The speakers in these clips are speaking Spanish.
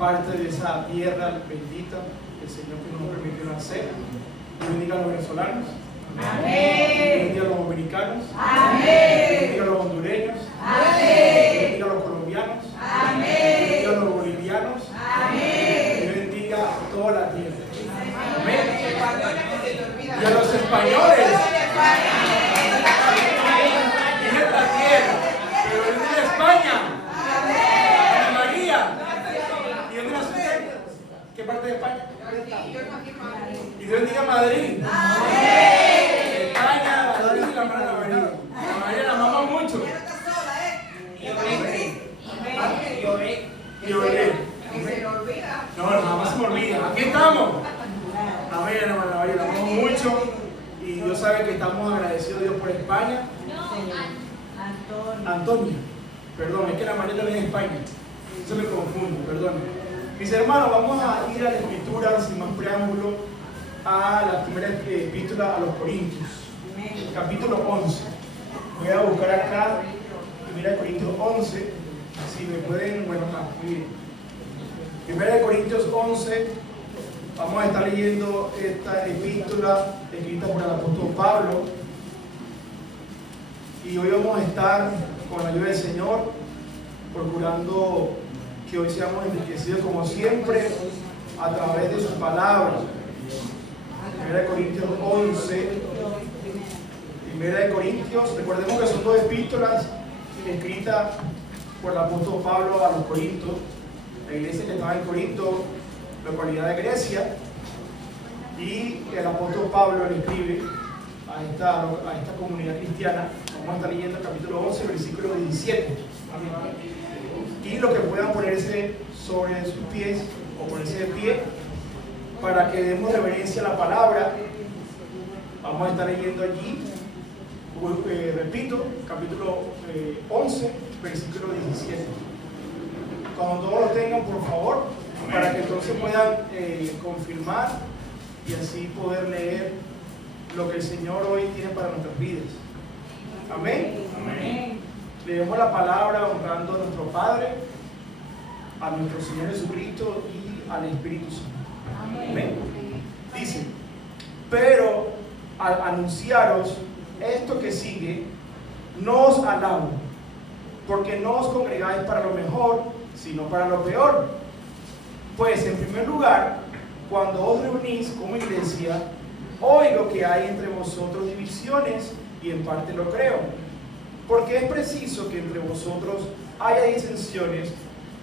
parte de esa tierra bendita, el Señor que nos permitió nacer. Dios bendiga a los venezolanos. Amén. Dios bendiga a los dominicanos. Amén. Dios bendiga a los hondureños. Amén. Dios bendiga a los colombianos. Amén. Dios bendiga a los bolivianos. Amén. Dios bendiga a toda la tierra. Amén. Y a Y los españoles. En la tierra. Pero en España. En María. ¿Y dónde nació usted? ¿Qué parte de España? Y Dios bendiga a Madrid. España, Madrid y la mano de la María. La María la amamos mucho. Y oré. No, jamás se me olvida. Aquí estamos. Amén, hermana María, la amamos mucho. Y Dios sabe que estamos agradecidos a Dios por España. Antonia. Perdón, es que la María también es España. Eso me confundo, perdón. Mis hermanos, vamos a ir a la escritura sin más preámbulo a la primera epístola a los Corintios, capítulo 11. Voy a buscar acá, 1 Corintios 11, si me pueden, bueno, muy bien. 1 Corintios 11, vamos a estar leyendo esta epístola escrita por el apóstol Pablo. Y hoy vamos a estar, con la ayuda del Señor, procurando que hoy seamos enriquecidos como siempre a través de su palabra. 1 Corintios 11, 1 Corintios, recordemos que son dos epístolas escritas por el apóstol Pablo a los Corintios, la iglesia que estaba en Corinto, localidad de Grecia, y el apóstol Pablo le escribe a esta comunidad cristiana. Vamos a estar leyendo el capítulo 11, versículo 17. Y lo que puedan ponerse sobre sus pies o ponerse de pie para que demos reverencia a la palabra. Vamos a estar leyendo allí, repito, capítulo 11, versículo 17. Cuando todos lo tengan, por favor, para que entonces puedan confirmar y así poder leer lo que el Señor hoy tiene para nuestras vidas. Amén. Amén. Leemos la palabra honrando a nuestro Padre, a nuestro Señor Jesucristo y al Espíritu Santo. Amén. Dice: pero al anunciaros esto que sigue, no os alabo, porque no os congregáis para lo mejor, sino para lo peor. Pues en primer lugar, cuando os reunís como iglesia, oigo que hay entre vosotros divisiones, y en parte lo creo, porque es preciso que entre vosotros haya disensiones,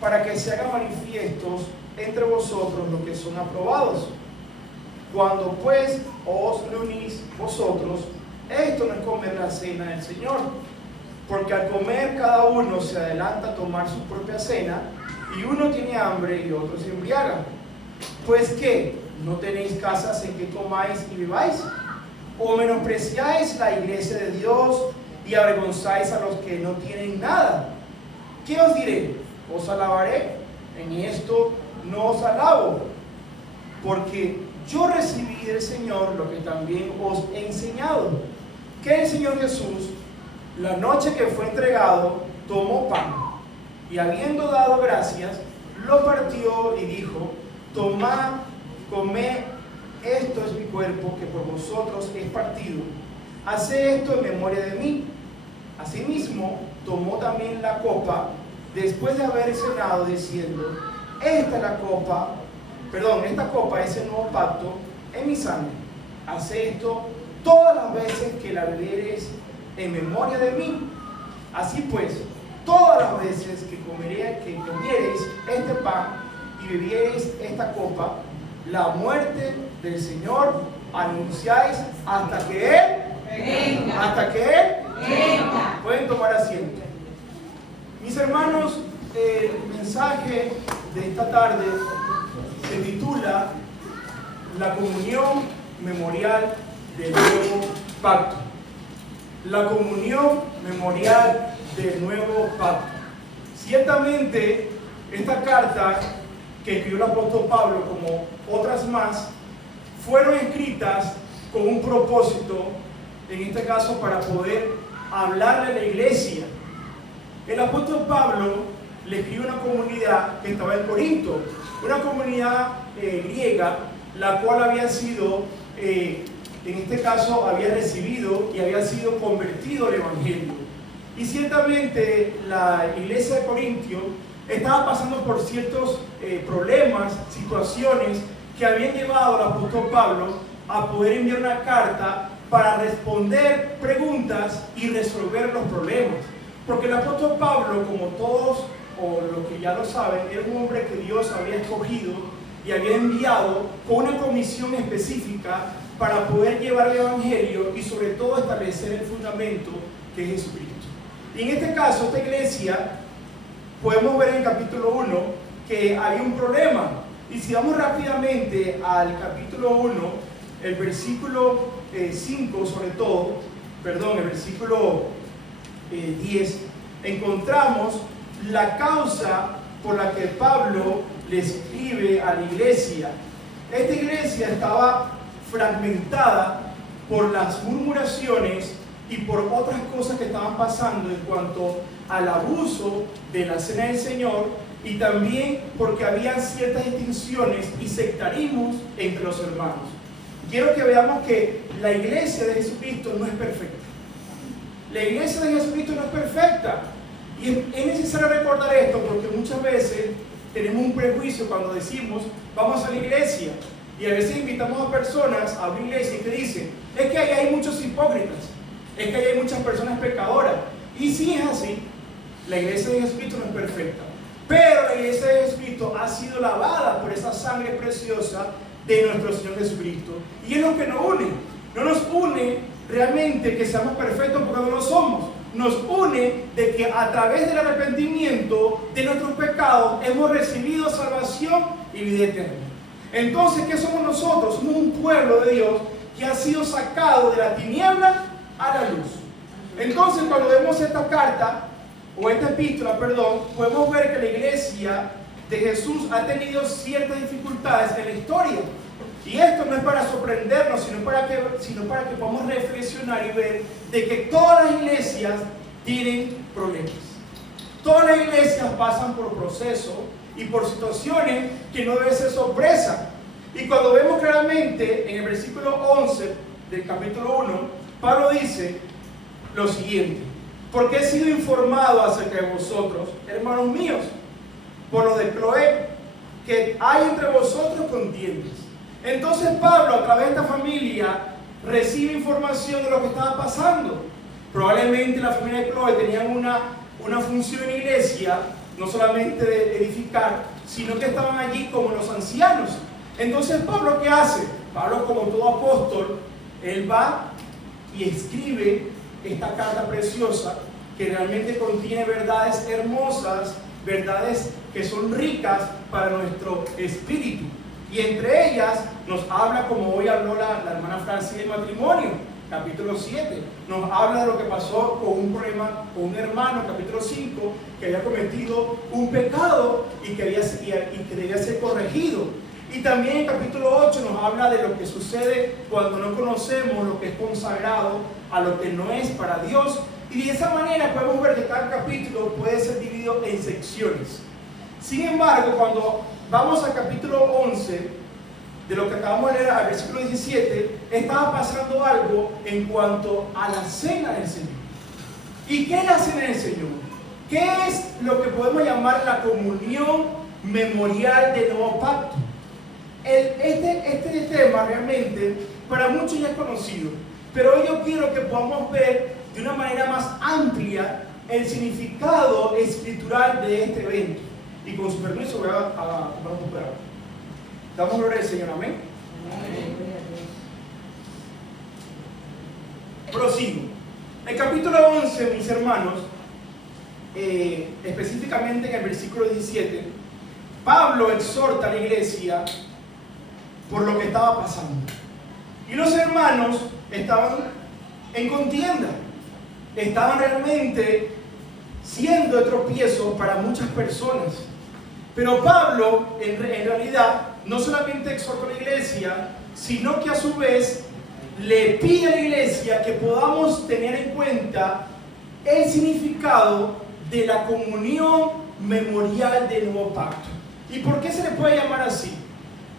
para que se hagan manifiestos entre vosotros los que son aprobados. Cuando pues os reunís vosotros, esto no es comer la cena del Señor, porque al comer cada uno se adelanta a tomar su propia cena, y uno tiene hambre y otro se embriaga. Pues ¿qué? ¿No tenéis casas en que comáis y bebáis? ¿O menospreciáis la iglesia de Dios y avergonzáis a los que no tienen nada? ¿Qué os diré? ¿Os alabaré? En esto no os alabo, porque yo recibí del Señor lo que también os he enseñado, que el Señor Jesús, la noche que fue entregado, tomó pan, y habiendo dado gracias, lo partió y dijo: tomad, comed, esto es mi cuerpo que por vosotros es partido. Haced esto en memoria de mí. Asimismo, tomó también la copa después de haber cenado, diciendo: esta copa es el nuevo pacto en mi sangre. Haced esto todas las veces que la bebiereis en memoria de mí. Así pues, todas las veces que comiereis este pan y bebiereis esta copa, la muerte del Señor anunciáis hasta que Él venga. Hasta que Él venga. Pueden tomar asiento. Mis hermanos, el mensaje de esta tarde se titula La comunión memorial del nuevo pacto. La comunión memorial del nuevo pacto. Ciertamente, esta carta que escribió el apóstol Pablo, como otras más, fueron escritas con un propósito, en este caso para poder hablarle a la iglesia. El apóstol Pablo le escribe a una comunidad que estaba en Corinto, una comunidad griega, la cual había sido, en este caso, había recibido y había sido convertido al Evangelio. Y ciertamente la iglesia de Corintio estaba pasando por ciertos problemas, situaciones que habían llevado al apóstol Pablo a poder enviar una carta para responder preguntas y resolver los problemas. Porque el apóstol Pablo, como todos o los que ya lo saben, era un hombre que Dios había escogido y había enviado con una comisión específica para poder llevar el Evangelio y sobre todo establecer el fundamento que es Jesucristo. Y en este caso, esta iglesia, podemos ver en el capítulo 1 que hay un problema. Y si vamos rápidamente al capítulo 1, el versículo 5 sobre todo, perdón, el versículo 10, encontramos la causa por la que Pablo le escribe a la iglesia. Esta iglesia estaba fragmentada por las murmuraciones y por otras cosas que estaban pasando en cuanto al abuso de la cena del Señor, y también porque había ciertas distinciones y sectarismos entre los hermanos. Quiero que veamos que la iglesia de Jesucristo no es perfecta. La iglesia de Jesucristo no es perfecta. Y es necesario recordar esto porque muchas veces tenemos un prejuicio cuando decimos vamos a la iglesia. Y a veces invitamos a personas a una iglesia y te dicen, es que ahí hay muchos hipócritas, es que ahí hay muchas personas pecadoras. Y sí es así, la iglesia de Jesucristo no es perfecta. Pero la iglesia de Jesucristo ha sido lavada por esa sangre preciosa de nuestro Señor Jesucristo. Y es lo que nos une. No nos une realmente que seamos perfectos porque no lo somos. Nos une de que a través del arrepentimiento de nuestros pecados hemos recibido salvación y vida eterna. Entonces, ¿qué somos nosotros? Somos un pueblo de Dios que ha sido sacado de la tiniebla a la luz. Entonces, cuando vemos esta carta, o esta epístola, perdón, podemos ver que la iglesia de Jesús ha tenido ciertas dificultades en la historia. Y esto no es para sorprendernos, sino para que podamos reflexionar y ver de que todas las iglesias tienen problemas. Todas las iglesias pasan por procesos y por situaciones que no deben ser sorpresa. Y cuando vemos claramente en el versículo 11 del capítulo 1, Pablo dice lo siguiente: porque he sido informado acerca de vosotros, hermanos míos, por lo de Cloé, que hay entre vosotros contiendas. Entonces Pablo, a través de esta familia, recibe información de lo que estaba pasando. Probablemente la familia de Cloé tenían una función en la iglesia, no solamente de edificar, sino que estaban allí como los ancianos. Entonces Pablo, ¿qué hace? Pablo, como todo apóstol, él va y escribe esta carta preciosa que realmente contiene verdades hermosas, verdades que son ricas para nuestro espíritu. Y entre ellas nos habla, como hoy habló la hermana Francis, del matrimonio, capítulo 7. Nos habla de lo que pasó con un problema con un hermano, capítulo 5, que había cometido un pecado y que debía ser corregido. Y también en capítulo 8 nos habla de lo que sucede cuando no conocemos lo que es consagrado a lo que no es para Dios. Y de esa manera podemos ver que cada capítulo puede ser dividido en secciones. Sin embargo, cuando vamos al capítulo 11, de lo que acabamos de leer al versículo 17, estaba pasando algo en cuanto a la cena del Señor. ¿Y qué es la cena del Señor? ¿Qué es lo que podemos llamar la comunión memorial del nuevo pacto? Este tema realmente para muchos ya es conocido, pero hoy yo quiero que podamos ver de una manera más amplia el significado escritural de este evento. Y con su permiso voy a tomar un poco de agua. Damos gloria al Señor, amén. Prosigo. El capítulo 11, mis hermanos, específicamente en el versículo 17, Pablo exhorta a la iglesia por lo que estaba pasando. Y los hermanos estaban en contienda, estaban realmente siendo de tropiezo para muchas personas. Pero Pablo, en realidad, no solamente exhortó a la iglesia, sino que a su vez le pide a la iglesia que podamos tener en cuenta el significado de la comunión memorial del nuevo pacto. ¿Y por qué se le puede llamar así?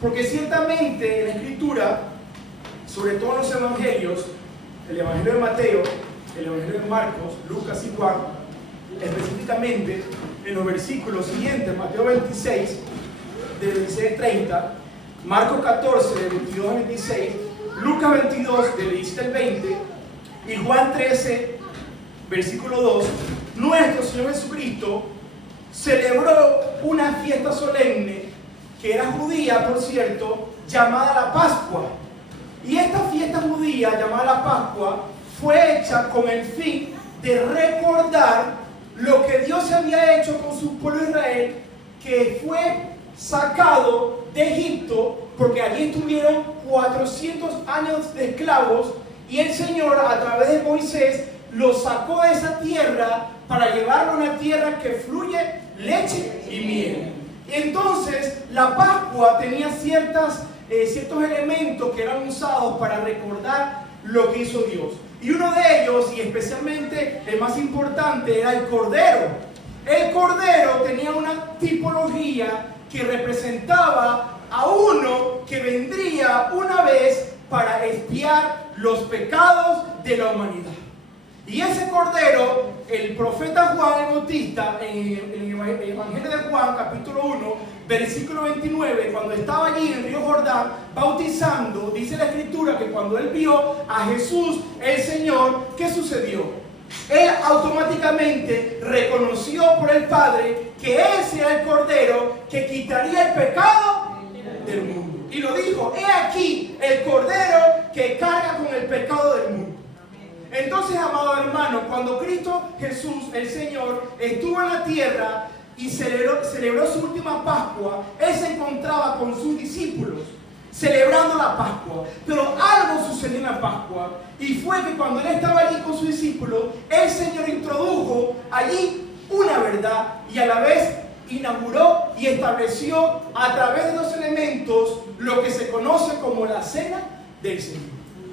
Porque ciertamente en la Escritura, sobre todo en los evangelios, el evangelio de Mateo, el evangelio de Marcos, Lucas y Juan, específicamente en los versículos siguientes, Mateo 26, del 26 al 30, Marcos 14, del 22 al 26, Lucas 22, del 17 al 20, y Juan 13, versículo 2, nuestro Señor Jesucristo celebró una fiesta solemne, que era judía, por cierto, llamada la Pascua. Y esta fiesta judía, llamada la Pascua, fue hecha con el fin de recordar lo que Dios había hecho con su pueblo Israel, que fue sacado de Egipto, porque allí estuvieron 400 años de esclavos, y el Señor a través de Moisés los sacó de esa tierra para llevarlo a una tierra que fluye leche y miel. Entonces la Pascua tenía ciertos elementos que eran usados para recordar lo que hizo Dios, y uno de ellos, y especialmente el más importante, era el cordero. El cordero tenía una tipología que representaba a uno que vendría una vez para expiar los pecados de la humanidad. Y ese cordero, el profeta Juan el Bautista, en el Evangelio de Juan, capítulo 1, versículo 29, cuando estaba allí en el río Jordán bautizando, dice la Escritura que cuando él vio a Jesús, el Señor, ¿qué sucedió? Él automáticamente reconoció por el Padre que ese era el cordero que quitaría el pecado del mundo. Y lo dijo: he aquí el cordero que carga con el pecado del mundo. Entonces, amado hermano, cuando Cristo Jesús, el Señor, estuvo en la tierra y celebró su última Pascua, Él se encontraba con sus discípulos celebrando la Pascua. Pero algo sucedió en la Pascua, y fue que cuando Él estaba allí con sus discípulos, el Señor introdujo allí una verdad, y a la vez inauguró y estableció a través de dos elementos lo que se conoce como la Cena del Señor,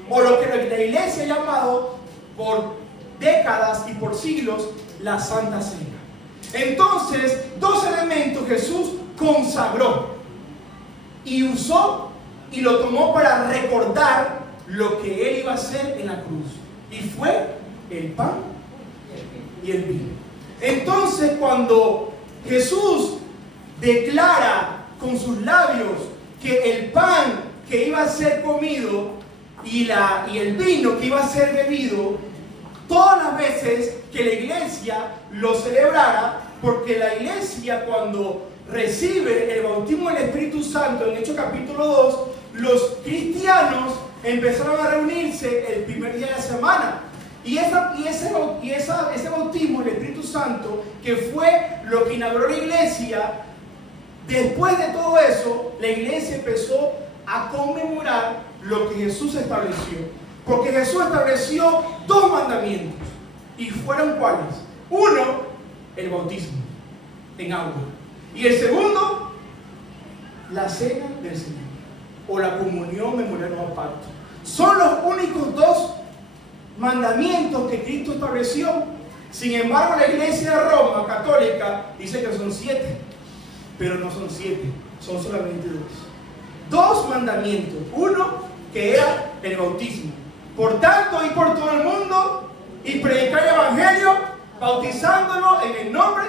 o lo que la iglesia ha llamado por décadas y por siglos la Santa Cena. Entonces, dos elementos Jesús consagró y usó y lo tomó para recordar lo que Él iba a hacer en la cruz, y fue el pan y el vino. Entonces, cuando Jesús declara con sus labios que el pan que iba a ser comido y el vino que iba a ser bebido, todas las veces que la iglesia lo celebrara, porque la iglesia, cuando recibe el bautismo del Espíritu Santo en Hechos capítulo 2, los cristianos empezaron a reunirse el primer día de la semana. Y ese bautismo del Espíritu Santo, que fue lo que inauguró la iglesia, después de todo eso, la iglesia empezó a conmemorar lo que Jesús estableció. Porque Jesús estableció dos mandamientos. ¿Y fueron cuáles? Uno, el bautismo en agua. Y el segundo, la cena del Señor, o la comunión memorial del nuevo pacto. Son los únicos dos mandamientos que Cristo estableció. Sin embargo, la iglesia de Roma católica dice que son 7, pero no son 7, son solamente dos mandamientos. Uno, que era el bautismo: por tanto, ir por todo el mundo y predicar el evangelio, bautizándolo en el nombre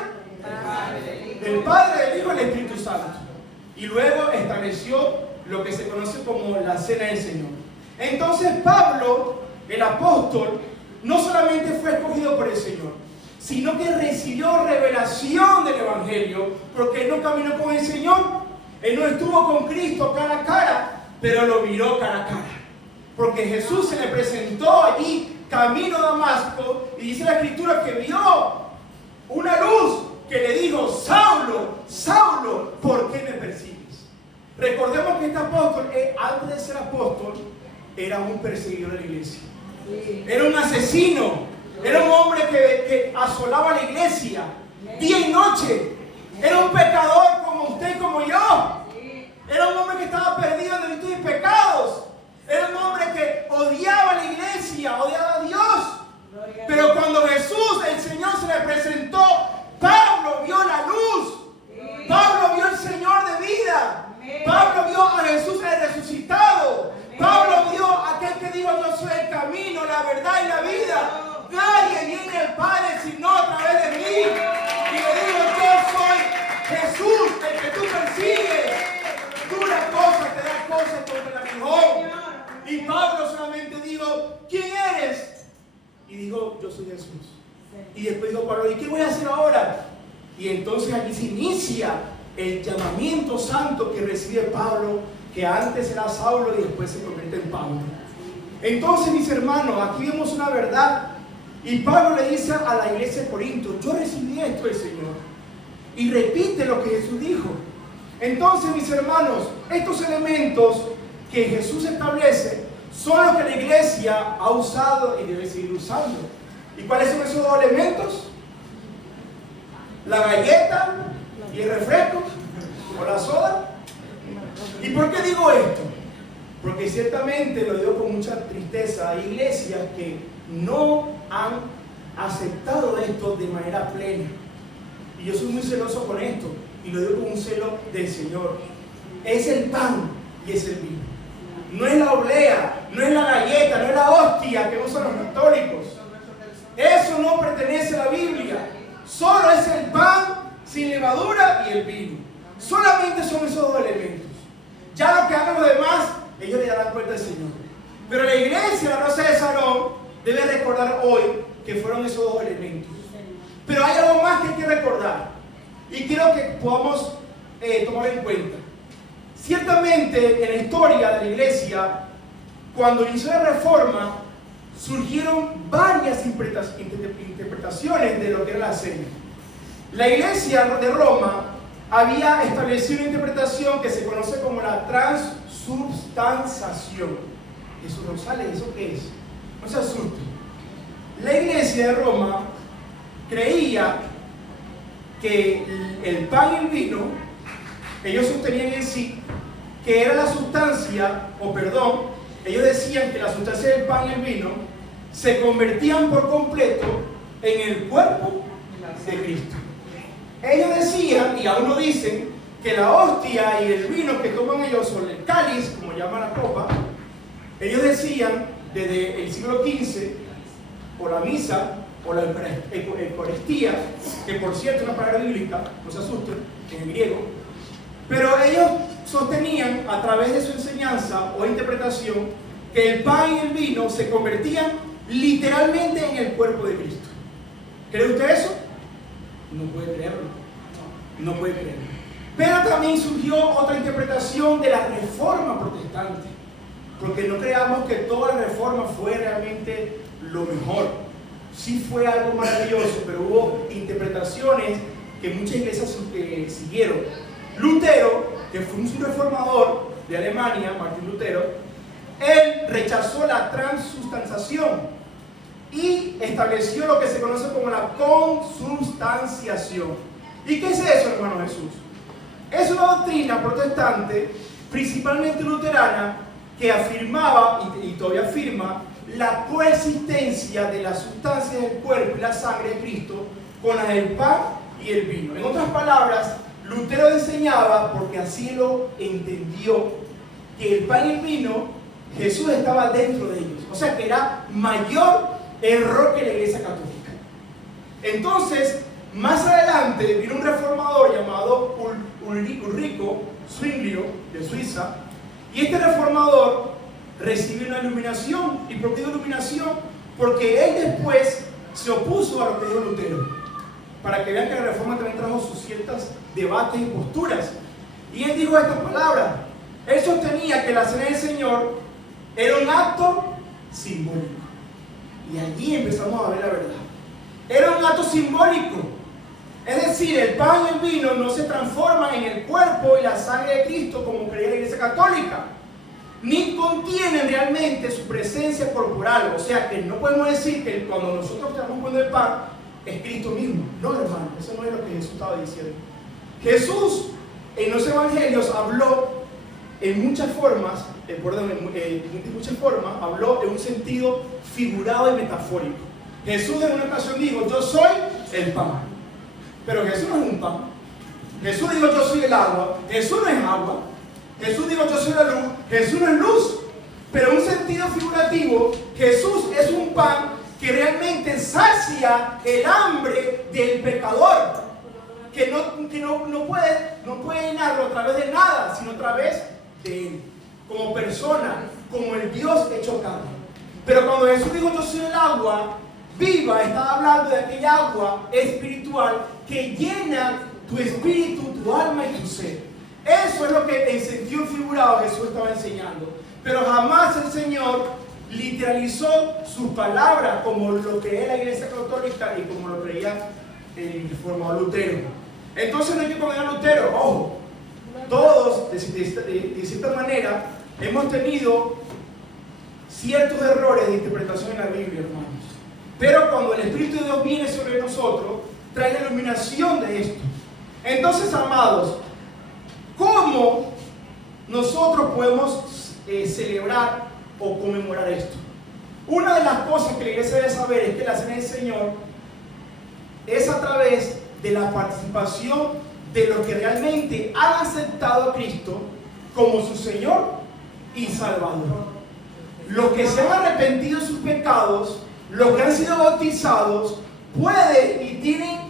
del Padre, del Hijo y del Espíritu Santo. Y luego estableció lo que se conoce como la Cena del Señor. Entonces Pablo, el apóstol, no solamente fue escogido por el Señor, sino que recibió revelación del evangelio, porque él no caminó con el Señor, él no estuvo con Cristo cara a cara, pero lo miró cara a cara, porque Jesús se le presentó allí camino a Damasco, y dice la Escritura que vio una luz que le dijo: Saulo, Saulo, ¿por qué me persigues? Recordemos que este apóstol, antes de ser apóstol, era un perseguidor de la iglesia. Era un asesino, era un hombre que asolaba la iglesia día y noche. Era un pecador como usted y como yo. Era un hombre que estaba perdido en delitos y pecados. Era un hombre que odiaba la iglesia, odiaba a Dios. Pero cuando Jesús, el Señor, se le presentó, Pablo vio la luz Y entonces allí se inicia el llamamiento santo que recibe Pablo, que antes era Saulo y después se convierte en Pablo. Entonces, mis hermanos, aquí vemos una verdad. Y Pablo le dice a la iglesia de Corinto: yo recibí esto del Señor. Y repite lo que Jesús dijo. Entonces, mis hermanos, estos elementos que Jesús establece son los que la iglesia ha usado y debe seguir usando. ¿Y cuáles son esos dos elementos? La galleta y el refresco, o la soda. ¿Y por qué digo esto? Porque ciertamente, lo digo con mucha tristeza, hay iglesias que no han aceptado esto de manera plena. Y yo soy muy celoso con esto, y lo digo con un celo del Señor. Es el pan y es el vino. No es la oblea, no es la galleta, no es la hostia que usan los católicos. Eso no pertenece a la Biblia. Solo es el pan sin levadura y el vino. Solamente son esos dos elementos. Ya lo que hagan los demás, ellos le darán cuenta al Señor. Pero la iglesia, la Rosa de Sarón, debe recordar hoy que fueron esos dos elementos. Pero hay algo más que hay que recordar, y quiero que podamos tomar en cuenta. Ciertamente, en la historia de la iglesia, cuando inició la reforma, surgieron varias interpretaciones de lo que era la cena. La iglesia de Roma había establecido una interpretación que se conoce como la transubstanciación. Eso, Rosales, ¿eso qué es? No se asusten. La iglesia de Roma creía que el pan y el vino, ellos sostenían en sí que era la sustancia, ellos decían que la sustancia del pan y el vino se convertían por completo en el cuerpo de Cristo. Ellos decían, y aún lo dicen, que la hostia y el vino que toman ellos, o el cáliz, como llaman la copa, ellos decían desde el siglo XV, o la misa, o la Eucaristía, que por cierto es una palabra bíblica, no se asusten, en el griego, pero ellos sostenían a través de su enseñanza o interpretación que el pan y el vino se convertían literalmente en el cuerpo de Cristo. ¿Cree usted eso? No puede creerlo. No puede creerlo. Pero también surgió otra interpretación de la Reforma protestante, porque no creamos que toda la Reforma fue realmente lo mejor. Sí fue algo maravilloso, pero hubo interpretaciones que muchas iglesias siguieron. Lutero, que fue un reformador de Alemania, Martín Lutero, él rechazó la transubstanciación y estableció lo que se conoce como la consubstanciación. ¿Y qué es eso, hermano Jesús? Es una doctrina protestante, principalmente luterana, que afirmaba y todavía afirma la coexistencia de las sustancias del cuerpo y la sangre de Cristo con las del pan y el vino. En otras palabras, Lutero enseñaba, porque así lo entendió, que el pan y el vino, Jesús estaba dentro de ellos. O sea que era mayor error que la iglesia católica. Entonces, más adelante vino un reformador llamado Ulrico Zwinglio, de Suiza, y este reformador recibió una iluminación. ¿Y por qué iluminación? Porque él después se opuso a lo que dijo Lutero, para que vean que la reforma también trajo sus ciertos debates y posturas. Y él dijo estas palabras. Él sostenía que la cena del Señor era un acto simbólico. Y allí empezamos a ver la verdad. Era un acto simbólico. Es decir, el pan y el vino no se transforman en el cuerpo y la sangre de Cristo como creía la Iglesia Católica, ni contienen realmente su presencia corporal. O sea que no podemos decir que cuando nosotros estamos comiendo el pan es Cristo mismo. No, hermano, eso no es lo que Jesús estaba diciendo. Jesús en los evangelios habló en muchas formas, habló en un sentido figurado y metafórico. Jesús en una ocasión dijo: yo soy el pan. Pero Jesús no es un pan. Jesús dijo: yo soy el agua. Jesús no es agua. Jesús dijo: yo soy la luz. Jesús no es luz. Pero en un sentido figurativo, Jesús es un pan que realmente sacia el hambre del pecador, que no puede llenarlo a través de nada, sino a través de él, como persona, como el Dios hecho carne. Pero cuando Jesús dijo: yo soy el agua, viva está hablando de aquella agua espiritual que llena tu espíritu, tu alma y tu ser. Eso es lo que en sentido figurado Jesús estaba enseñando. Pero jamás el Señor literalizó sus palabras como lo creía la Iglesia Católica y como lo creía el reformador Lutero. Entonces no hay que condenar a Lutero, ojo. Todos, de cierta manera, hemos tenido ciertos errores de interpretación en la Biblia, hermanos. Pero cuando el Espíritu de Dios viene sobre nosotros, trae la iluminación de esto. Entonces, amados, ¿cómo nosotros podemos celebrar o conmemorar esto? Una de las cosas que la iglesia debe saber es que la cena del Señor es a través de la participación de los que realmente han aceptado a Cristo como su Señor y Salvador. Los que se han arrepentido de sus pecados, los que han sido bautizados, pueden y tienen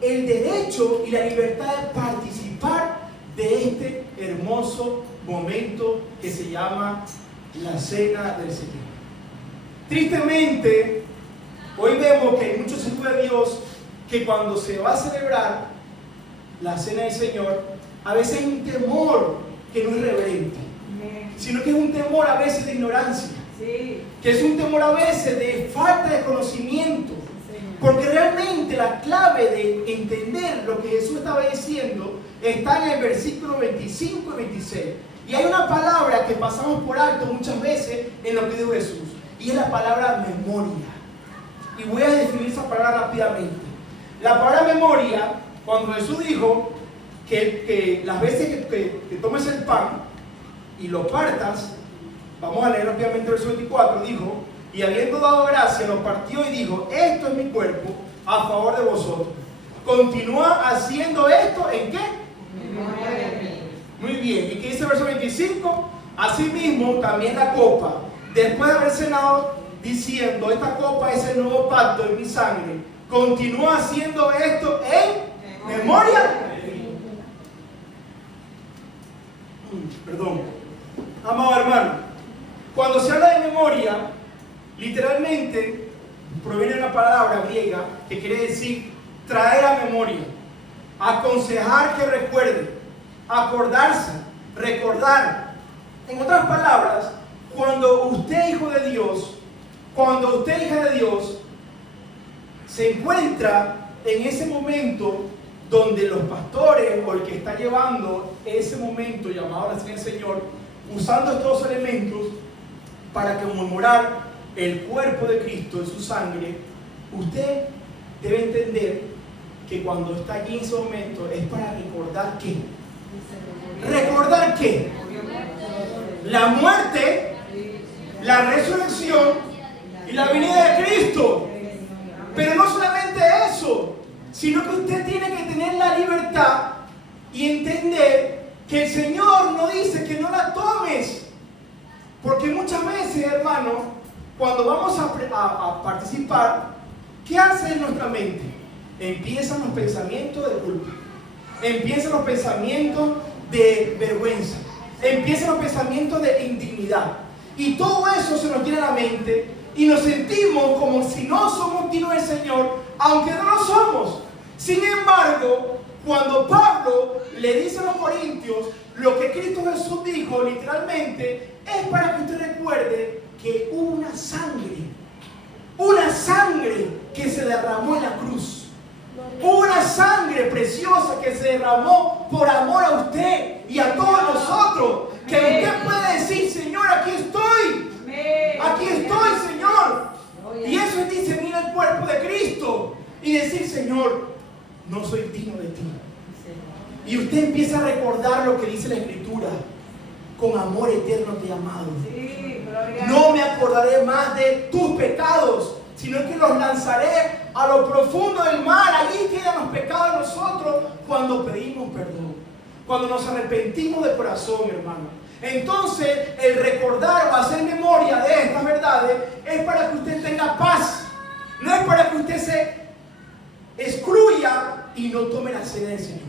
el derecho y la libertad de participar de este hermoso momento que se llama la Cena del Señor. Tristemente, hoy vemos que hay muchos hijos de Dios que cuando se va a celebrar la Cena del Señor, a veces hay un temor que no es reverente, sino que es un temor a veces de ignorancia, que es un temor a veces de falta de conocimiento, porque realmente la clave de entender lo que Jesús estaba diciendo está en el versículo 25 y 26. Y hay una palabra que pasamos por alto muchas veces en lo que dijo Jesús, y es la palabra memoria. Y voy a definir esa palabra rápidamente. La palabra memoria, cuando Jesús dijo que las veces que tomes el pan y lo partas, vamos a leer rápidamente el verso 24, dijo, y habiendo dado gracia, lo partió y dijo, esto es mi cuerpo a favor de vosotros. Continúa haciendo esto, ¿en qué? Memoria de mí. Muy bien, ¿y qué dice el verso 25? Asimismo, también la copa, después de haber cenado, diciendo, esta copa es el nuevo pacto en mi sangre. Continúa haciendo esto en memoria. Perdón. Amado hermano, cuando se habla de memoria, literalmente proviene de una palabra griega que quiere decir traer a memoria, aconsejar que recuerde, acordarse, recordar. En otras palabras, cuando usted, hijo de Dios, cuando usted, hija de Dios, se encuentra en ese momento donde los pastores o el que está llevando ese momento llamado la Cena del Señor, usando estos elementos para conmemorar el cuerpo de Cristo en su sangre, usted debe entender que cuando está allí en ese momento es para recordar ¿qué? ¿Recordar qué? La muerte, la resurrección y la venida de Cristo. Pero no solamente eso, sino que usted tiene que tener la libertad y entender que el Señor no dice que no la tomes. Porque muchas veces, hermano, cuando vamos a participar, ¿qué hace en nuestra mente? Empiezan los pensamientos de culpa, empiezan los pensamientos de vergüenza, empiezan los pensamientos de indignidad. Y todo eso se nos viene a la mente y nos sentimos como si no somos dignos del Señor, aunque no lo somos. Sin embargo, cuando Pablo le dice a los corintios lo que Cristo Jesús dijo literalmente, es para que usted recuerde que hubo una sangre que se derramó en la cruz. Hubo una sangre preciosa que se derramó por amor a usted y a todos nosotros. Que usted puede decir, Señor, aquí estoy. Aquí estoy, Señor. Y eso es discernir el cuerpo de Cristo. Y decir, Señor, no soy digno de ti. Y usted empieza a recordar lo que dice la Escritura. Con amor eterno te he amado. No me acordaré más de tus pecados, sino que los lanzaré a lo profundo del mar. Allí quedan los pecados de nosotros cuando pedimos perdón, cuando nos arrepentimos de corazón, hermano. Entonces, el recordar o hacer memoria de estas verdades es para que usted tenga paz. No es para que usted se excluya y no tome la cena del Señor.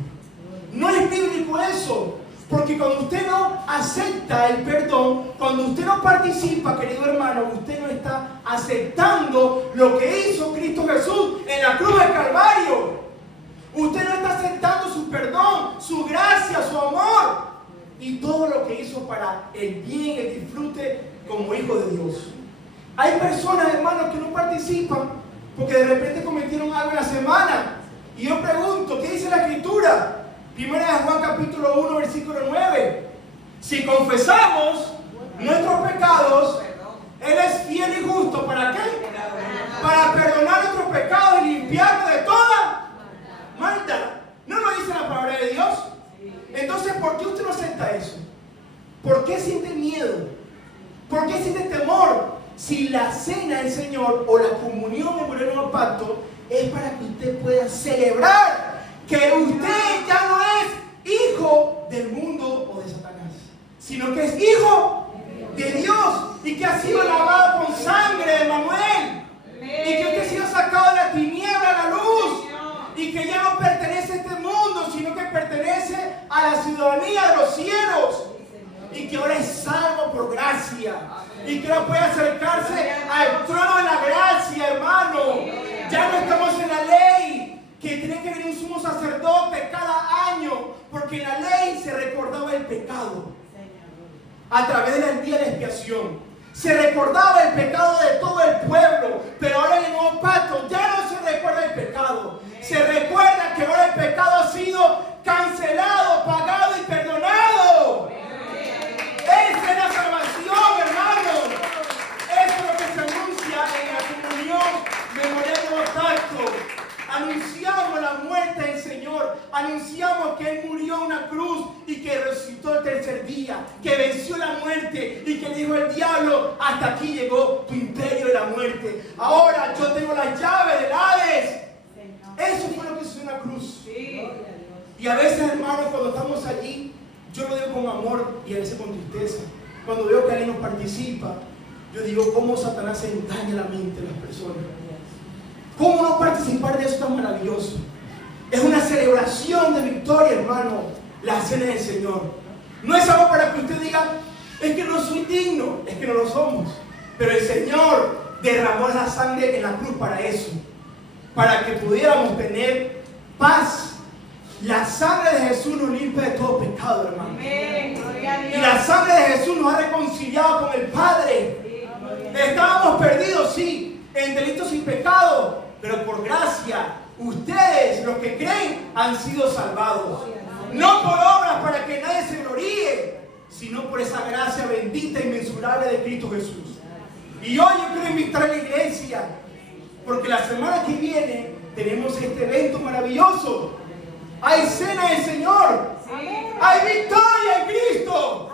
No es bíblico eso. Porque cuando usted no acepta el perdón, cuando usted no participa, querido hermano, usted no está aceptando lo que hizo Cristo Jesús en la cruz del Calvario. Usted no está aceptando su perdón, su gracia, su amor y todo lo que hizo para el bien, el disfrute como hijo de Dios. Hay personas, hermanos, que no participan porque de repente cometieron algo en la semana. Y yo pregunto, ¿qué dice la Escritura? Primera de Juan capítulo 1, versículo 9. Si confesamos nuestros pecados, Él es fiel y justo. ¿Para qué? Para perdonar nuestros pecados y limpiarnos de toda maldad. ¿No lo dice la palabra de Dios? Entonces, ¿por qué usted no acepta eso? ¿Por qué siente miedo? ¿Por qué siente temor? Si la cena del Señor o la comunión memorial del nuevo pacto es para que usted pueda celebrar que usted ya no es hijo del mundo o de Satanás, sino que es hijo de Dios y que ha sido lavado con sangre de Manuel y que usted ha sido sacado de la tiniebla a la luz y que ya no pertenece a este mundo, sino que pertenece a la ciudadanía de los cielos y que ahora es salvo por gracia y que ahora puede acercarse al trono de la gracia, hermano. Ya no estamos en la ley, que tiene que venir un sumo sacerdote cada año, porque en la ley se recordaba el pecado a través del día de expiación. Se recordaba el pecado de todo el pueblo, pero ahora en el nuevo pacto ya no se recuerda el pecado. Se recuerda que ahora el pecado ha sido cancelado, pagado y perdonado. Esa es la salvación, hermanos. Eso es lo que se anuncia en la comunión memorial del nuevo pacto. Anunciamos la muerte del Señor, anunciamos que Él murió en una cruz y que resucitó el tercer día, que venció la muerte y que dijo el diablo, hasta aquí llegó tu imperio de la muerte. Ahora yo tengo la llave del Hades. Eso fue lo que hizo en la cruz. Y a veces, hermanos, cuando estamos allí, yo lo digo con amor y a veces con tristeza. Cuando veo que alguien no participa, yo digo, ¿cómo Satanás engaña la mente de las personas? ¿Cómo no participar de esto tan maravilloso? Es una celebración de victoria, hermano, la cena del Señor. No es algo para que usted diga, es que no soy digno, es que no lo somos. Pero el Señor derramó la sangre en la cruz para eso, para que pudiéramos tener paz. La sangre de Jesús nos limpia de todo pecado, hermano. Y la sangre de Jesús nos ha reconciliado con el Padre. Estábamos perdidos, sí, en delitos y pecados, pero por gracia, ustedes, los que creen, han sido salvados. No por obras para que nadie se gloríe, sino por esa gracia bendita e inmensurable de Cristo Jesús. Y hoy yo quiero invitar a la iglesia, porque la semana que viene tenemos este evento maravilloso. Hay cena del Señor. Hay victoria en Cristo.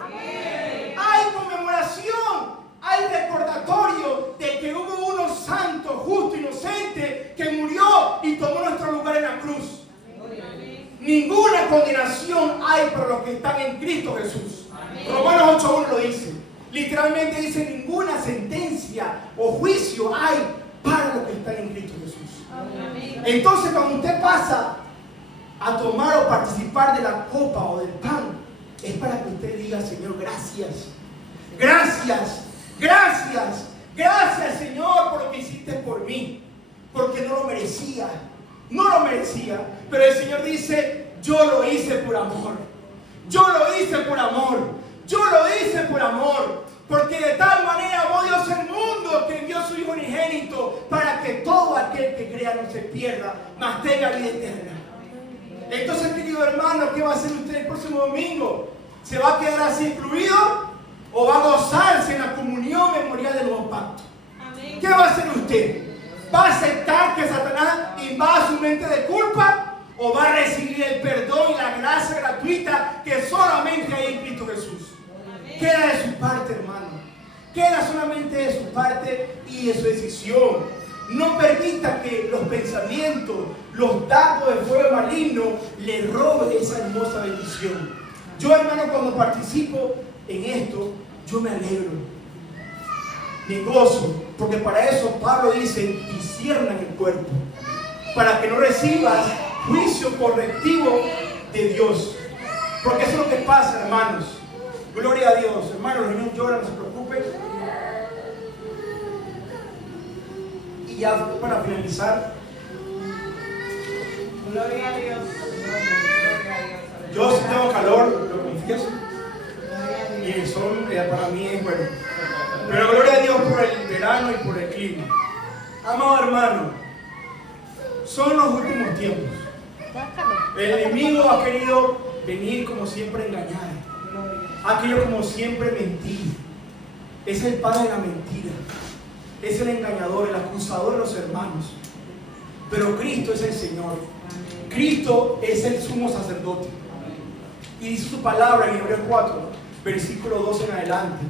Hay conmemoración. Hay recordatorio de que hubo uno santo, justo, inocente, que murió y tomó nuestro lugar en la cruz. Ninguna condenación hay para los que están en Cristo Jesús. Romanos 8:1 lo dice. Literalmente dice, ninguna sentencia o juicio hay para los que están en Cristo Jesús. Entonces, cuando usted pasa a tomar o participar de la copa o del pan, es para que usted diga, Señor, gracias. Gracias. Gracias, gracias, Señor, por lo que hiciste por mí, porque no lo merecía, pero el Señor dice, yo lo hice por amor, yo lo hice por amor, yo lo hice por amor, porque de tal manera amó Dios el mundo que envió a su Hijo unigénito para que todo aquel que crea no se pierda, mas tenga vida eterna. Entonces, querido hermano, ¿qué va a hacer usted el próximo domingo? ¿Se va a quedar así excluido? ¿O va a gozarse en la comunión memorial del nuevo pacto? Amén. ¿Qué va a hacer usted? ¿Va a aceptar que Satanás invada su mente de culpa? ¿O va a recibir el perdón y la gracia gratuita que solamente hay en Cristo Jesús? Amén. Queda de su parte, hermano. Queda solamente de su parte y de su decisión. No permita que los pensamientos, los dardos de fuego maligno le roben esa hermosa bendición. Yo, hermano, cuando participo en esto, yo me alegro, me gozo, porque para eso Pablo dice, disciernan el cuerpo, para que no recibas juicio correctivo de Dios. Porque eso es lo que pasa, hermanos. Gloria a Dios. Hermanos, los niños lloran, no se preocupen. Y ya para finalizar, Gloria a Dios. Gloria a Dios. yo sí tengo calor, lo confieso. Gloria a Y Dios. el sol para mí es bueno. Pero gloria a Dios por el verano y por el clima. Amado hermano, son los últimos tiempos. El enemigo ha querido venir como siempre a engañar. Ha querido como siempre mentir. Es el padre de la mentira. Es el engañador, el acusador de los hermanos. Pero Cristo es el Señor. Cristo es el sumo sacerdote. Y dice su palabra en Hebreos 4, versículo 12 en adelante,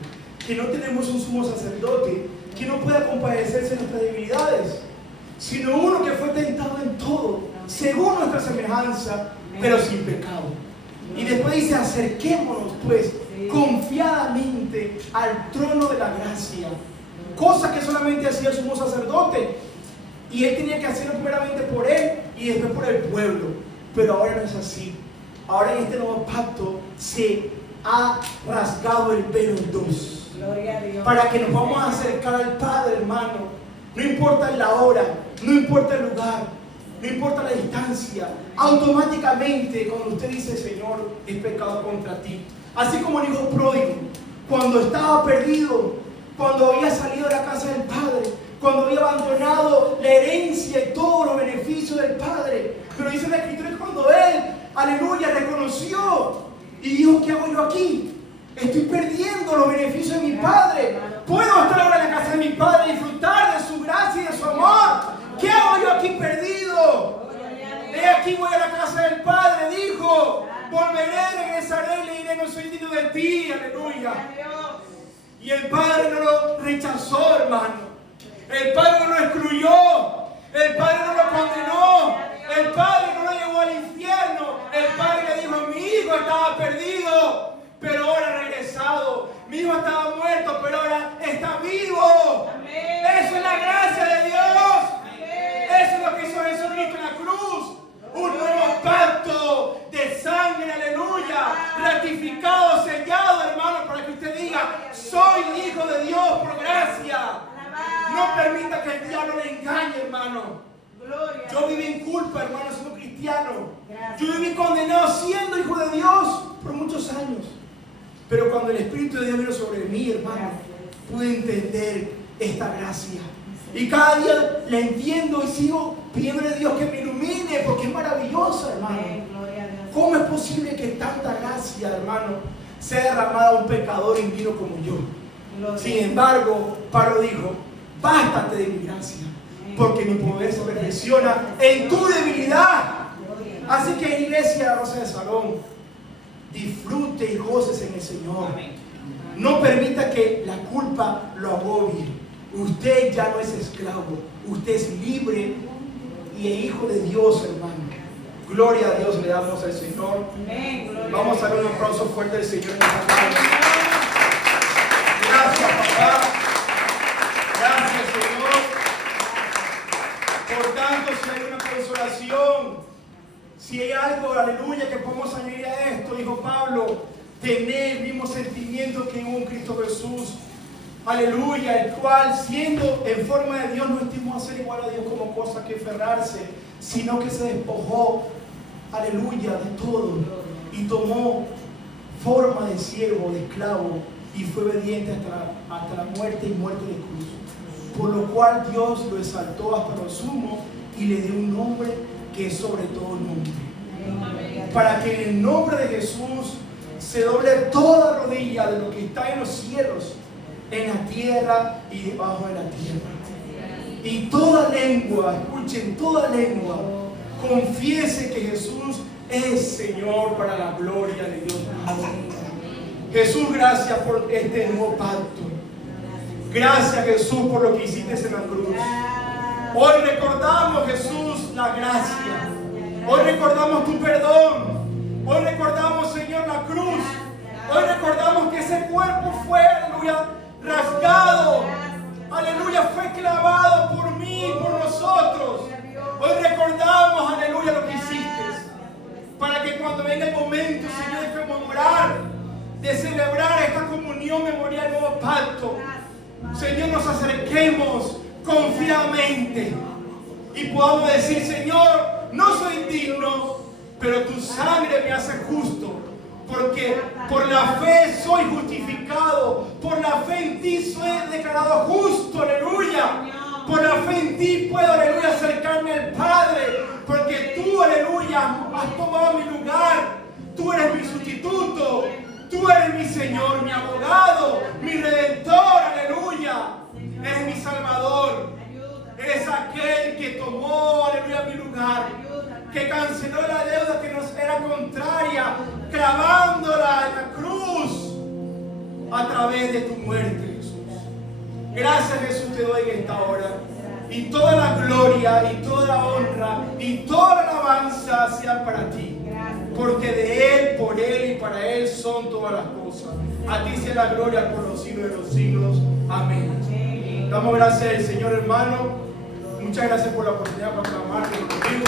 que no tenemos un sumo sacerdote que no pueda compadecerse de nuestras debilidades, sino uno que fue tentado en todo, según nuestra semejanza, pero sin pecado. Y después dice, acerquémonos pues confiadamente al trono de la gracia, cosa que solamente hacía el sumo sacerdote, y él tenía que hacerlo primeramente por él y después por el pueblo. Pero ahora no es así. Ahora en este nuevo pacto se ha rasgado el velo en dos, Gloria a Dios. para que nos vamos a acercar al Padre, hermano. No importa la hora, no importa el lugar, no importa la distancia. Automáticamente cuando usted dice, Señor, he pecado contra ti. Así como el hijo pródigo, cuando estaba perdido, cuando había salido de la casa del Padre, cuando había abandonado la herencia y todos los beneficios del Padre. Pero dice la Escritura que cuando él, aleluya, reconoció y dijo, ¿qué hago yo aquí? Estoy perdiendo los beneficios de mi Padre. Puedo estar ahora en la casa de mi Padre y disfrutar de su gracia y de su amor. ¿Qué hago yo aquí perdido? De aquí voy a la casa del Padre, dijo. Volveré, regresaré y le diré, no soy digno de ti, aleluya. Y el Padre no lo rechazó, hermano. El Padre no lo excluyó. El Padre no lo condenó. El Padre no lo llevó al infierno. El Padre le dijo, mi hijo estaba perdido, pero ahora ha regresado. Mi hijo estaba muerto, pero ahora está vivo. Eso es la gracia de Dios. Eso es lo que hizo Jesucristo en la cruz. Un nuevo pacto de sangre, aleluya, ratificado, sellado, hermano, para que usted diga, soy hijo de Dios por gracia. No permita que el diablo le engañe, hermano. Yo viví en culpa, hermano, siendo cristiano. Yo viví condenado siendo hijo de Dios por muchos años. Pero cuando el Espíritu de Dios vino sobre mí, hermano, pude entender esta gracia. Y cada día la entiendo y sigo pidiéndole a Dios que me ilumine, porque es maravillosa, hermano. ¿Cómo es posible que tanta gracia, hermano, sea derramada a un pecador indigno como yo? Sin embargo, Pablo dijo, bástate de mi gracia, porque mi poder se perfecciona en tu debilidad. Así que, iglesia Rosa de Salón, disfrute y goces en el Señor. No permita que la culpa lo agobie. Usted ya no es esclavo, usted es libre y es hijo de Dios, hermano. Gloria a Dios le damos al Señor. Vamos a dar un aplauso fuerte al Señor. Gracias, papá. Gracias, Señor. Por tanto, si hay una consolación, si hay algo, aleluya, que podemos añadir a esto, dijo Pablo, tener el mismo sentimiento que hubo en Cristo Jesús. Aleluya, el cual siendo en forma de Dios no estimó a ser igual a Dios como cosa que aferrarse, sino que se despojó, aleluya, de todo y tomó forma de siervo, de esclavo, y fue obediente hasta la muerte y muerte de cruz. Por lo cual Dios lo exaltó hasta lo sumo y le dio un nombre que es sobre todo nombre. Para que en el nombre de Jesús se doble toda rodilla de lo que está en los cielos, en la tierra y debajo de la tierra. Y toda lengua, escuchen, toda lengua, confiese que Jesús es Señor para la gloria de Dios. Jesús, gracias por este nuevo pacto. Gracias, Jesús, por lo que hiciste en la cruz. Hoy recordamos, Jesús, la gracia. Hoy recordamos tu perdón. Hoy recordamos, Señor, la cruz. Hoy recordamos que ese cuerpo fue, aleluya, rasgado. Aleluya, fue clavado por mí, por nosotros. Hoy recordamos, aleluya, lo que hiciste. Para que cuando venga el momento, Señor, de que pacto, Señor, nos acerquemos confiadamente y podamos decir, Señor, no soy digno, pero tu sangre me hace justo, porque por la fe soy justificado, por la fe en ti soy declarado justo, aleluya. Por la fe en ti puedo, aleluya, acercarme al Padre, porque tú, aleluya, has tomado mi lugar. Tú eres mi sustituto, tú eres mi Señor, mi abogado, mi redentor, aleluya. Eres mi Salvador, eres aquel que tomó, aleluya, mi lugar, que canceló la deuda que nos era contraria, clavándola en la cruz a través de tu muerte, Jesús. Gracias, Jesús, te doy en esta hora. Y toda la gloria, y toda la honra, y toda la alabanza sean para ti. Porque de Él, por Él y para Él son todas las cosas. A ti sea la gloria por los siglos de los siglos. Amén. Damos gracias al Señor, hermano. Muchas gracias por la oportunidad para clamar contigo.